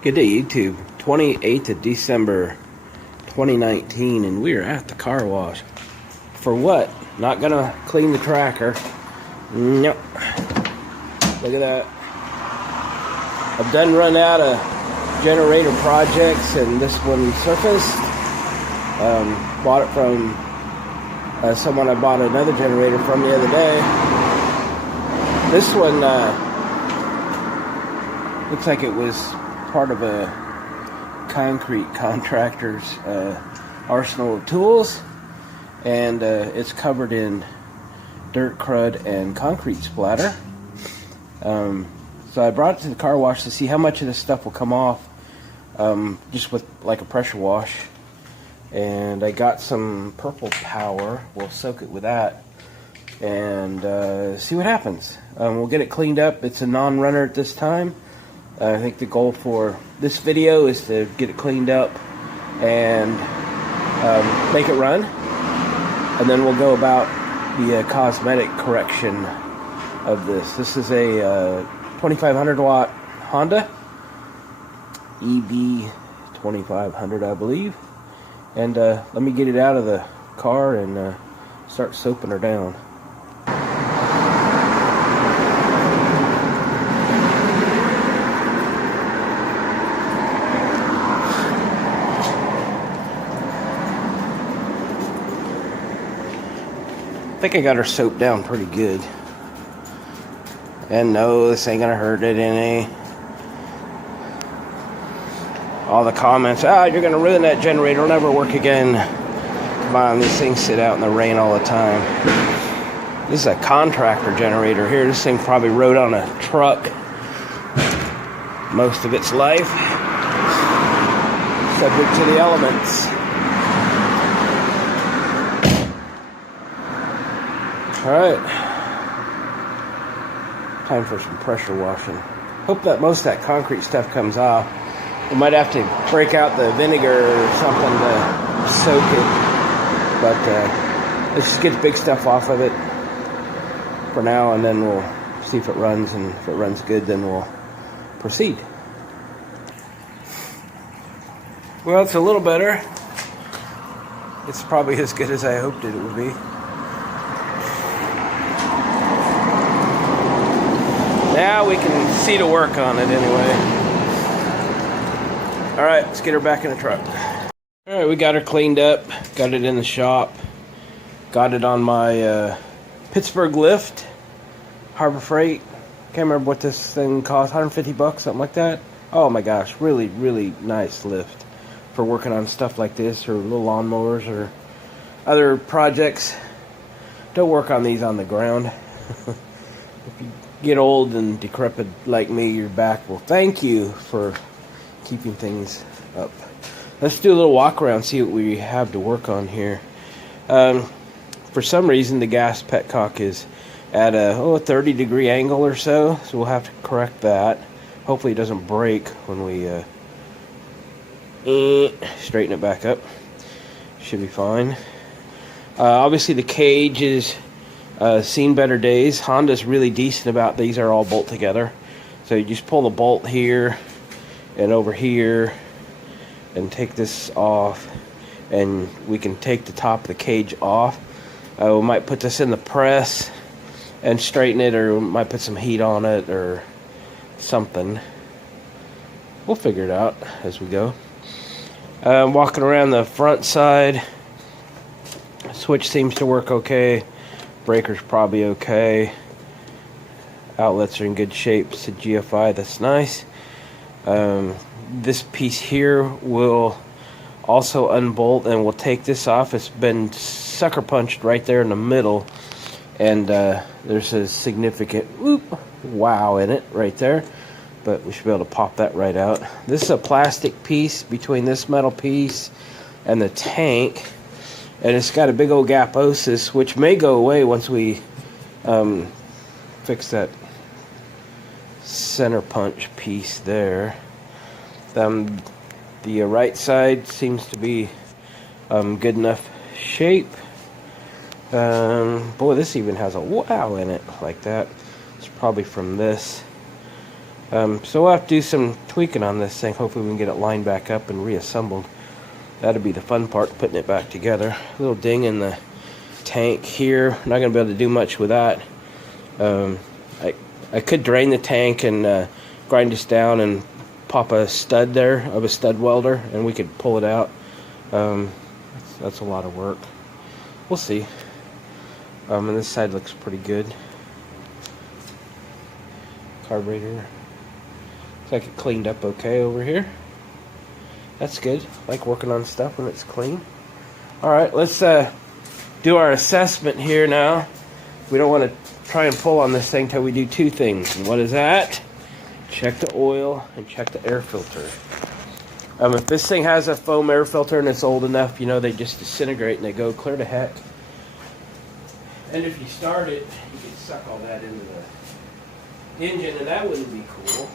Good day, YouTube. 28th of December 2019, and we are at the car wash. For what? Not gonna clean the tracker. Nope. Look at that. I've done run out of generator projects, and this one surfaced. Bought it from someone I bought another generator from the other day. This one looks like it was part of a concrete contractor's arsenal of tools, and it's covered in dirt, crud, and concrete splatter. So I brought it to the car wash to see how much of this stuff will come off just with like a pressure wash. And I got some purple power. We'll soak it with that and see what happens. We'll get it cleaned up. It's a non-runner at this time. I think the goal for this video is to get it cleaned up and make it run, and then we'll go about the cosmetic correction of this. This is a 2500 watt Honda EB2500, I believe, and let me get it out of the car and start soaping her down. I think I got her soaped down pretty good. And no, this ain't gonna hurt it any. All the comments, you're gonna ruin that generator, it'll never work again. Come on, these things sit out in the rain all the time. This is a contractor generator here. This thing probably rode on a truck most of its life, subject to the elements. Alright, time for some pressure washing. Hope that most of that concrete stuff comes off. We might have to break out the vinegar or something to soak it, but let's just get the big stuff off of it for now, and then we'll see if it runs, and if it runs good, then we'll proceed. Well, it's a little better. It's probably as good as I hoped it would be. Now we can see to work on it anyway. Alright, let's get her back in the truck. Alright, we got her cleaned up. Got it in the shop. Got it on my Pittsburgh lift. Harbor Freight. Can't remember what this thing cost. 150 bucks, something like that. Oh my gosh, really, really nice lift for working on stuff like this, or little lawnmowers, or other projects. Don't work on these on the ground. If you get old and decrepit like me, your back will thank you for keeping things up. Let's do a little walk around, see what we have to work on here. For some reason the gas petcock is at a 30-degree angle or so we'll have to correct that. Hopefully it doesn't break when we straighten it back up. Should be fine. Obviously the cage is seen better days. Honda's really decent about these are all bolt together. So you just pull the bolt here and over here and take this off, and we can take the top of the cage off. We might put this in the press and straighten it, or we might put some heat on it or something. We'll figure it out as we go. Walking around the front side, switch seems to work okay. Breaker's probably okay. Outlets are in good shape. It's a GFI, that's nice. This piece here will also unbolt, and we'll take this off. It's been sucker punched right there in the middle, and there's a significant wow in it right there, but we should be able to pop that right out. This is a plastic piece between this metal piece and the tank, and it's got a big old gaposis, which may go away once we fix that center punch piece there. The right side seems to be good enough shape. Boy, this even has a wow in it like that. It's probably from this. So we'll have to do some tweaking on this thing. Hopefully we can get it lined back up and reassembled. That'll be the fun part, putting it back together. A little ding in the tank here. Not going to be able to do much with that. I could drain the tank and grind this down and pop a stud there of a stud welder, and we could pull it out. That's a lot of work. We'll see. And this side looks pretty good. Carburetor. Looks like it cleaned up okay over here. That's good. I like working on stuff when it's clean. Alright, let's do our assessment here now. We don't want to try and pull on this thing till we do two things. And what is that? Check the oil and check the air filter. If this thing has a foam air filter and it's old enough, you know, they just disintegrate and they go clear to heck. And if you start it, you can suck all that into the engine, and that wouldn't be cool.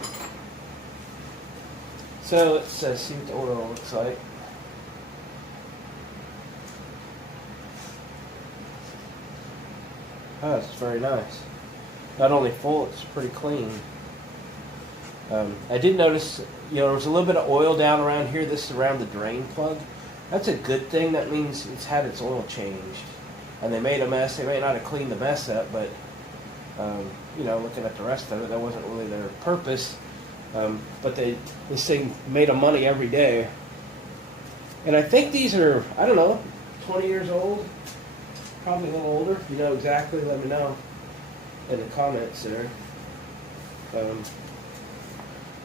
So let's see what the oil looks like. Oh, it's very nice. Not only full, it's pretty clean. I did notice, you know, there was a little bit of oil down around here. This is around the drain plug. That's a good thing. That means it's had its oil changed. And they made a mess. They may not have cleaned the mess up, but, you know, looking at the rest of it, that wasn't really their purpose. But this thing made them money every day. And I think these are, I don't know, 20 years old. Probably a little older. If you know exactly, let me know in the comments there.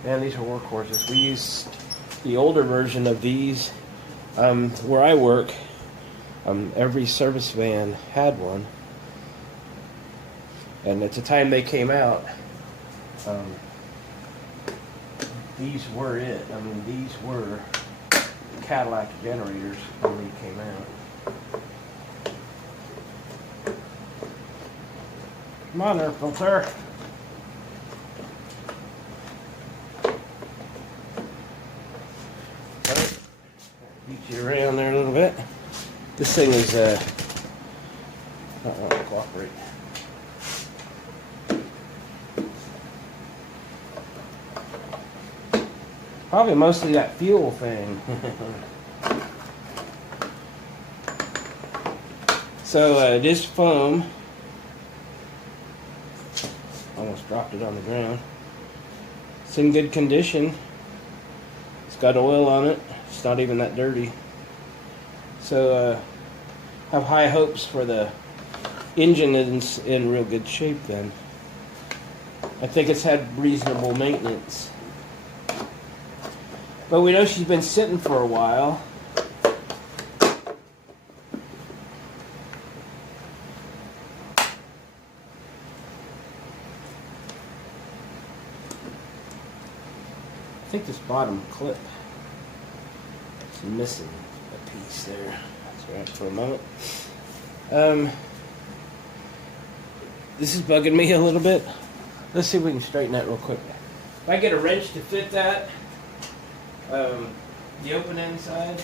Man, these are workhorses. We used the older version of these where I work. Every service van had one. And at the time they came out, these were it. I mean, these were Cadillac generators when they came out. Come on, air filter. Right. Beat you around there a little bit. This thing is not want to cooperate. Probably mostly that fuel thing. So it is foam. Almost dropped it on the ground. It's in good condition. It's got oil on it. It's not even that dirty. So have high hopes for the engine is in real good shape then. I think it's had reasonable maintenance. But we know she's been sitting for a while. I think this bottom clip is missing a piece there. That's right for a moment. This is bugging me a little bit. Let's see if we can straighten that real quick. If I get a wrench to fit that, the open end side,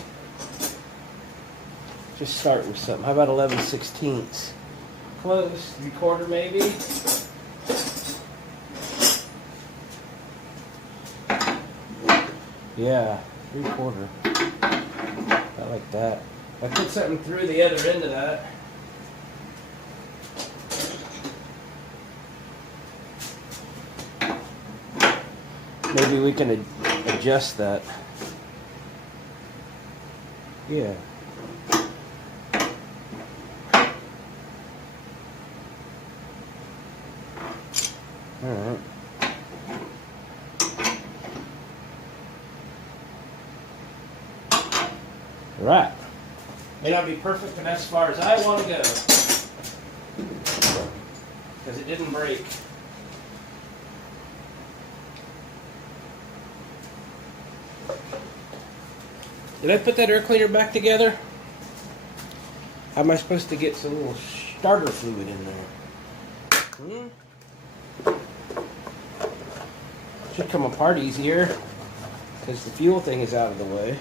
just start with something. How about 11/16? Close, 3/4 maybe. Yeah, 3/4. I like that. I put something through the other end of that. Maybe we can adjust that. Yeah. All right. Right. May not be perfect, but that's as far as I want to go. Because it didn't break. Did I put that air cleaner back together? How am I supposed to get some little starter fluid in there? Should come apart easier because the fuel thing is out of the way.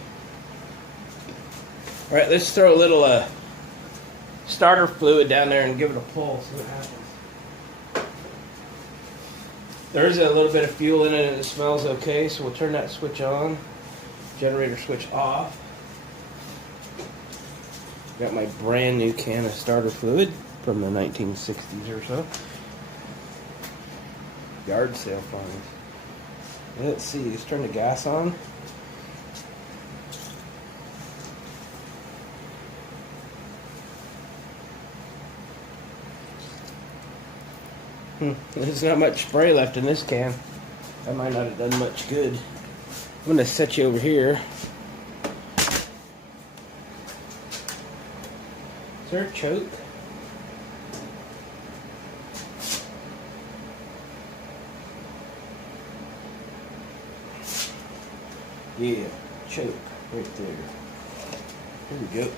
Alright, let's throw a little starter fluid down there and give it a pull, see what happens. There's a little bit of fuel in it and it smells okay, so we'll turn that switch on. Generator switch off. Got my brand new can of starter fluid from the 1960s or so. Yard sale finds. Let's see, let's turn the gas on. There's not much spray left in this can. That might not have done much good. I'm going to set you over here. Is there a choke? Yeah, choke right there. Here we go.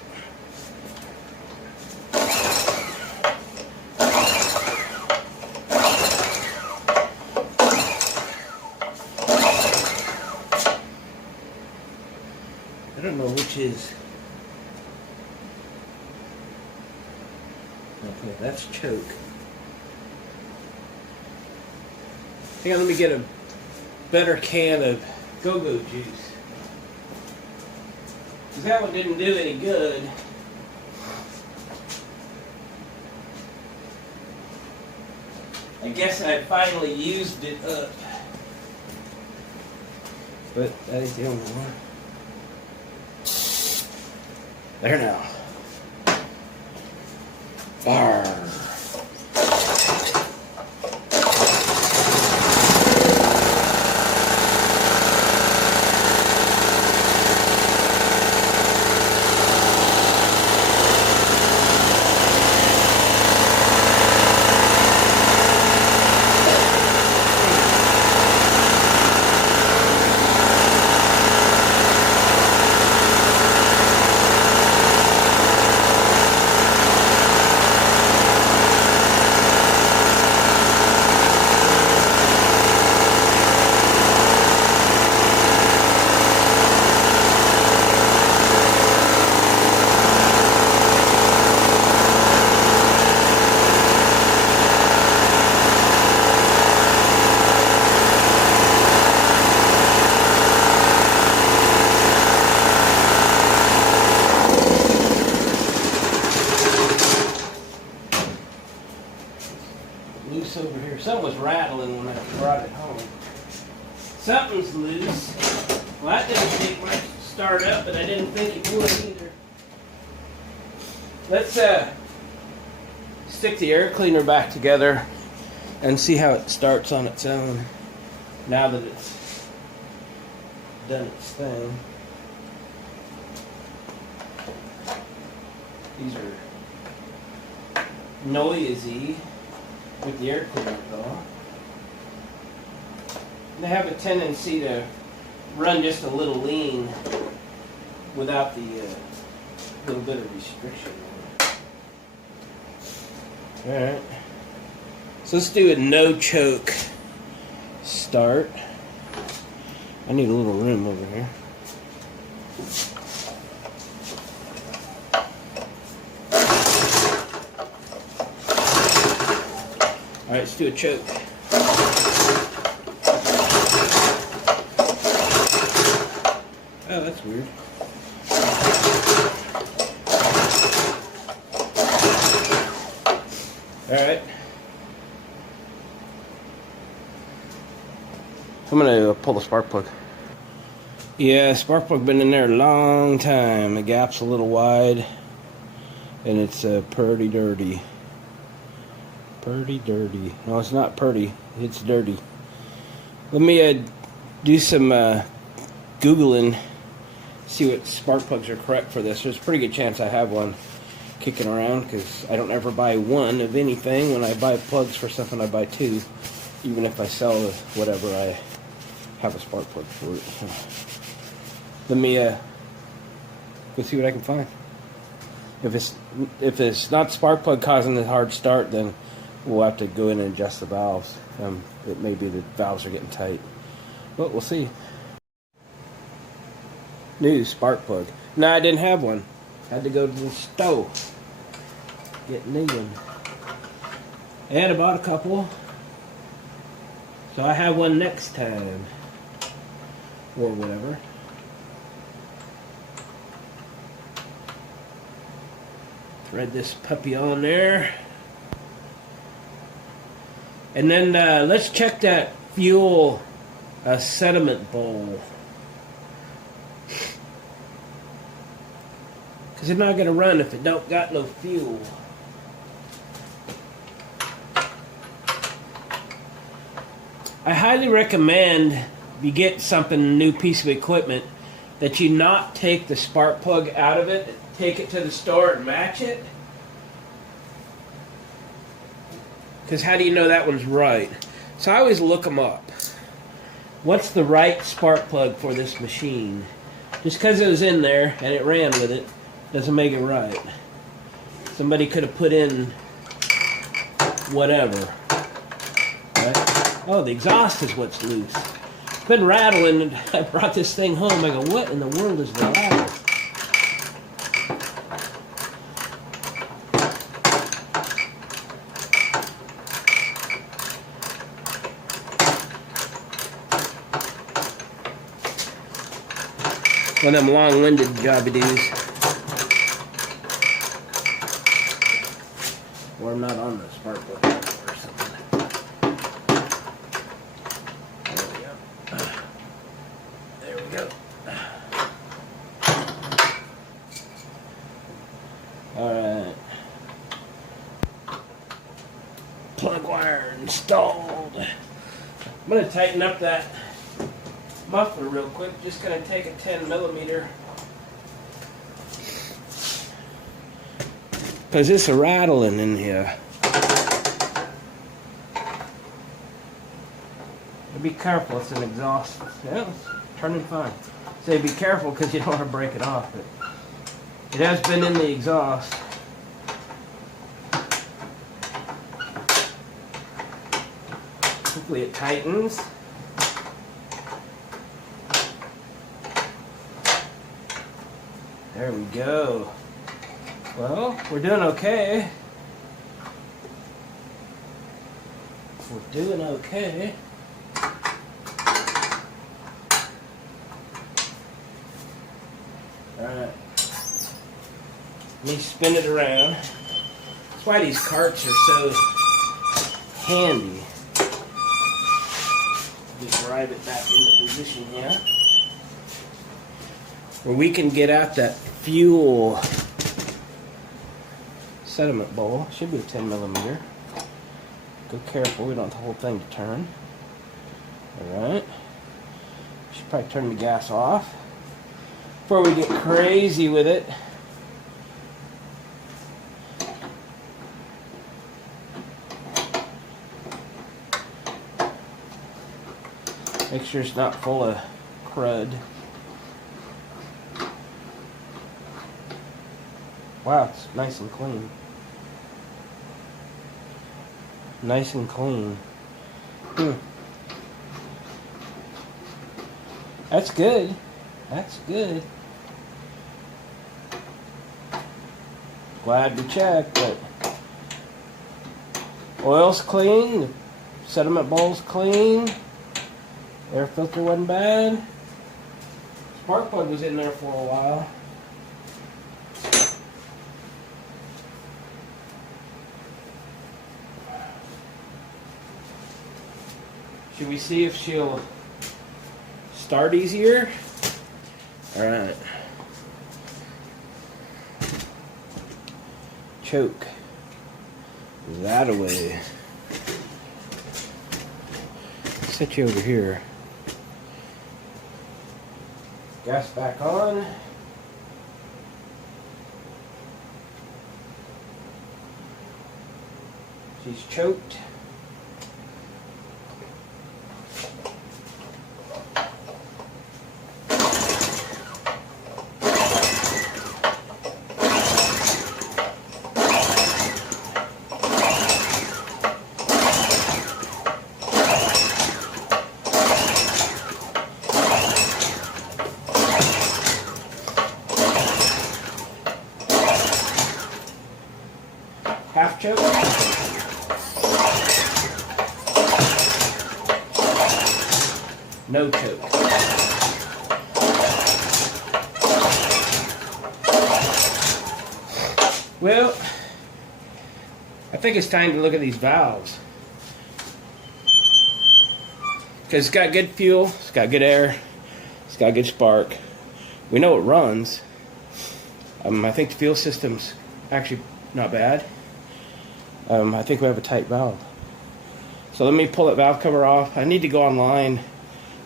I don't know which is. Okay, that's choke. Hang on, let me get a better can of go-go juice. Because that one didn't do any good. I guess I finally used it up. But that ain't the only one. There now. Arr. Loose over here. Something was rattling when I brought it home. Something's loose. Well, that didn't take much to start up, but I didn't think it would either. Let's stick the air cleaner back together and see how it starts on its own now that it's done its thing. These are noisy with the air cleaner though. They have a tendency to run just a little lean without the little bit of restriction. Alright. So let's do a no choke start. I need a little room over here. Alright, let's do a choke. Oh, that's weird. Alright. I'm gonna pull the spark plug. Yeah, spark plug been in there a long time. The gap's a little wide and it's pretty dirty. Pretty dirty. No, it's not pretty. It's dirty. Let me do some Googling, see what spark plugs are correct for this. There's a pretty good chance I have one kicking around because I don't ever buy one of anything. When I buy plugs for something, I buy two. Even if I sell whatever, I have a spark plug for it. Let me go see what I can find. If it's not spark plug causing the hard start, then we'll have to go in and adjust the valves. It may be the valves are getting tight, but we'll see. New spark plug. No, I didn't have one. Had to go to the store. Get a new one. And I bought a couple. So I have one next time. Or whatever. Thread this puppy on there. And then let's check that fuel sediment bowl. Because it's not going to run if it don't got no fuel. I highly recommend if you get something, a new piece of equipment, that you not take the spark plug out of it, take it to the store and match it. Because how do you know that one's right? So I always look them up. What's the right spark plug for this machine? Just because it was in there and it ran with it doesn't make it right. Somebody could have put in whatever. Right? Oh, the exhaust is what's loose. It's been rattling, and I brought this thing home. I go, what in the world is the rattle? One of them long-winded jobby-doos. Or I'm not on the spark plug or something. There we go. Alright. Plug wire installed. I'm going to tighten up that muffler real quick. Just going to take a 10mm. Because it's a rattling in here. Be careful, it's an exhaust. Yeah, it's turning fine. Say be careful because you don't want to break it off. But it has been in the exhaust. Hopefully it tightens. There we go. Well, we're doing okay. We're doing okay. Alright. Let me spin it around. That's why these carts are so handy. Just drive it back into position here. Where we can get out that fuel sediment bowl. Should be a 10mm. Go careful, we don't want the whole thing to turn. Alright. Should probably turn the gas off before we get crazy with it. Make sure it's not full of crud. Wow, it's nice and clean. Nice and clean. That's good. That's good. Glad we checked, but oil's clean, the sediment bowl's clean, air filter wasn't bad. Spark plug was in there for a while. Should we see if she'll start easier? Alright. Choke. That away. Set you over here. Gas back on. She's choked. Half choke. No choke. Well, I think it's time to look at these valves. Because it's got good fuel, it's got good air, it's got good spark. We know it runs. I think the fuel system's actually not bad. I think we have a tight valve. So let me pull that valve cover off. I need to go online,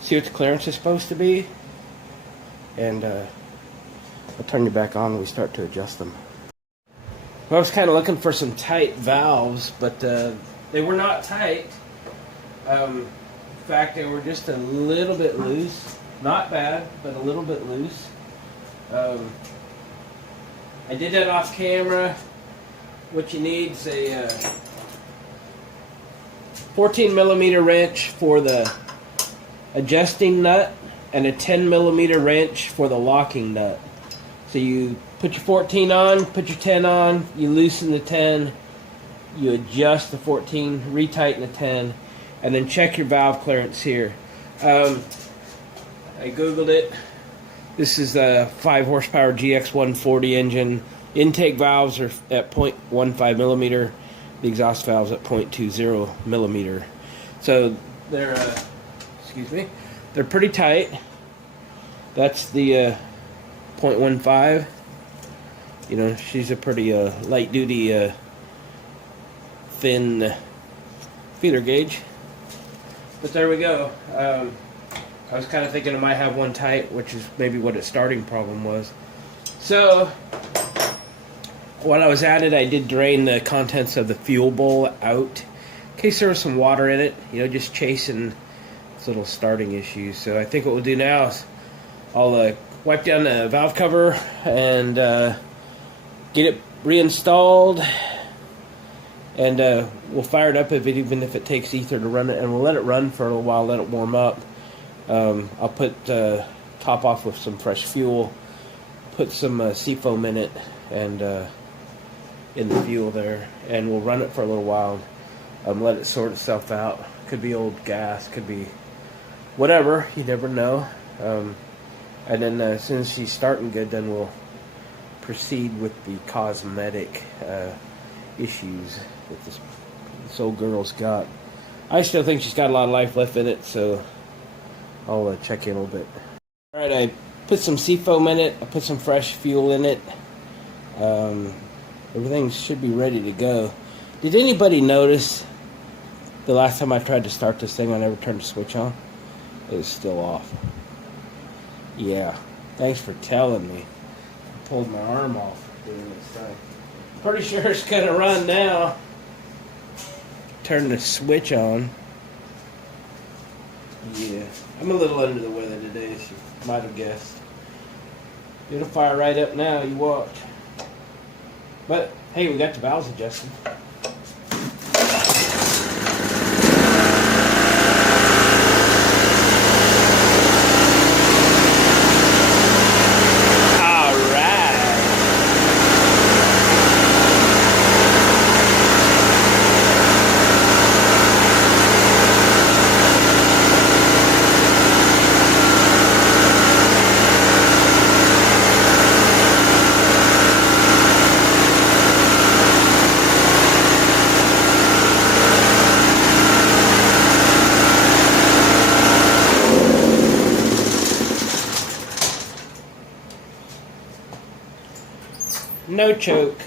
see what the clearance is supposed to be, and I'll turn you back on when we start to adjust them. Well, I was kind of looking for some tight valves, but they were not tight. In fact, they were just a little bit loose. Not bad, but a little bit loose. I did that off camera. What you need is a 14 millimeter wrench for the adjusting nut and a 10 millimeter wrench for the locking nut. So you put your 14 on, put your 10 on, you loosen the 10, you adjust the 14, retighten the 10, and then check your valve clearance here. I googled it. This is a 5 horsepower GX140 engine. Intake valves are at 0.15 millimeter. The exhaust valves at 0.20 millimeter. So they're, they're pretty tight. That's the 0.15. You know, she's a pretty light duty, thin feeler gauge. But there we go. I was kind of thinking I might have one tight, which is maybe what its starting problem was. So, while I was at it, I did drain the contents of the fuel bowl out in case there was some water in it, you know, just chasing its little starting issues. So I think what we'll do now is I'll wipe down the valve cover and get it reinstalled, and we'll fire it up even if it takes ether to run it, and we'll let it run for a little while, let it warm up. I'll put top off with some fresh fuel, put some seafoam in it, and in the fuel there, and we'll run it for a little while, let it sort itself out. Could be old gas, could be whatever, you never know. And then as soon as she's starting good, then we'll proceed with the cosmetic issues that this old girl's got. I still think she's got a lot of life left in it, so I'll check in a little bit. Alright, I put some seafoam in it, I put some fresh fuel in it. Everything should be ready to go. Did anybody notice the last time I tried to start this thing, I never turned the switch on? It was still off. Yeah, thanks for telling me. I pulled my arm off doing this thing. Pretty sure it's gonna run now. Turn the switch on. Yeah, I'm a little under the weather today, as you might have guessed. It'll fire right up now, you watch. But, hey, we got the valves adjusted. No choke.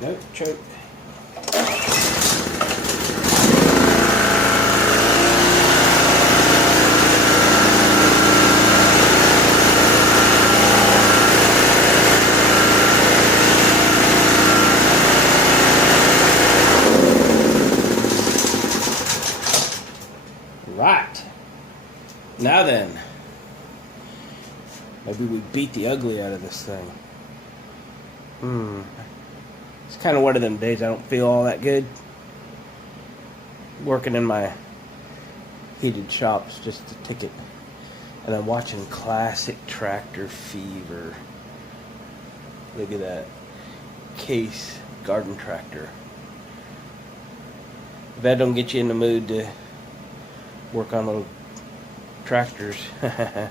No choke. Right. Now then. Maybe we beat the ugly out of this thing. It's kind of one of them days I don't feel all that good. Working in my heated shops just a ticket. And I'm watching Classic Tractor Fever. Look at that. Case garden tractor. If that don't get you in the mood to work on little tractors, I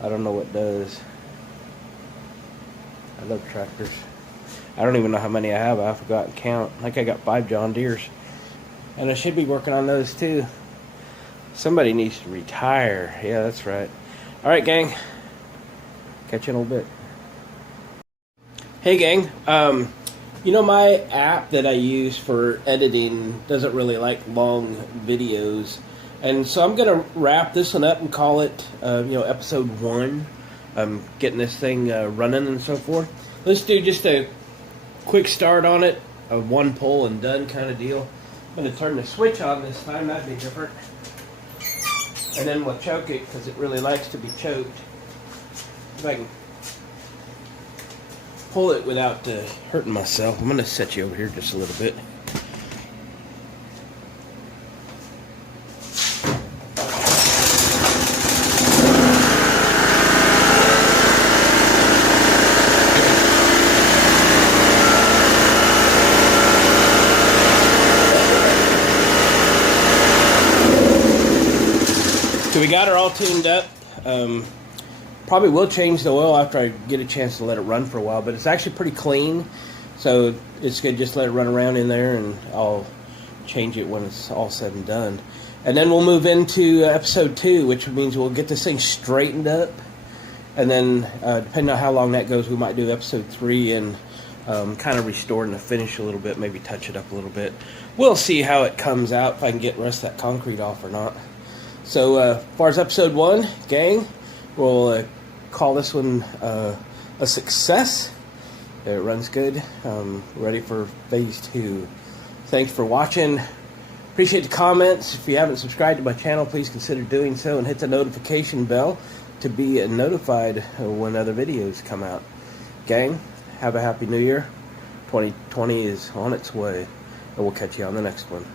don't know what does. I love tractors. I don't even know how many I have. I forgot to count. I think I got 5 John Deeres. And I should be working on those too. Somebody needs to retire. Yeah, that's right. Alright, gang. Catch you in a little bit. Hey, gang. You know, my app that I use for editing doesn't really like long videos. And so I'm going to wrap this one up and call it, episode 1. I'm getting this thing running and so forth. Let's do just a quick start on it. A 1 pull and done kind of deal. I'm going to turn the switch on this time. That'd be different. And then we'll choke it because it really likes to be choked. If I can pull it without hurting myself. I'm going to set you over here just a little bit. So we got her all tuned up. Probably will change the oil after I get a chance to let it run for a while, but it's actually pretty clean. So it's good, just let it run around in there, and I'll change it when it's all said and done. And then we'll move into episode 2, which means we'll get this thing straightened up. And then, depending on how long that goes, we might do episode 3 and kind of restore the finish a little bit, maybe touch it up a little bit. We'll see how it comes out, if I can get the rest of that concrete off or not. So, as far as episode 1, gang, we'll call this one a success. It runs good. Ready for phase 2. Thanks for watching. Appreciate the comments. If you haven't subscribed to my channel, please consider doing so and hit the notification bell to be notified when other videos come out. Gang, have a happy new year. 2020 is on its way, and we'll catch you on the next one.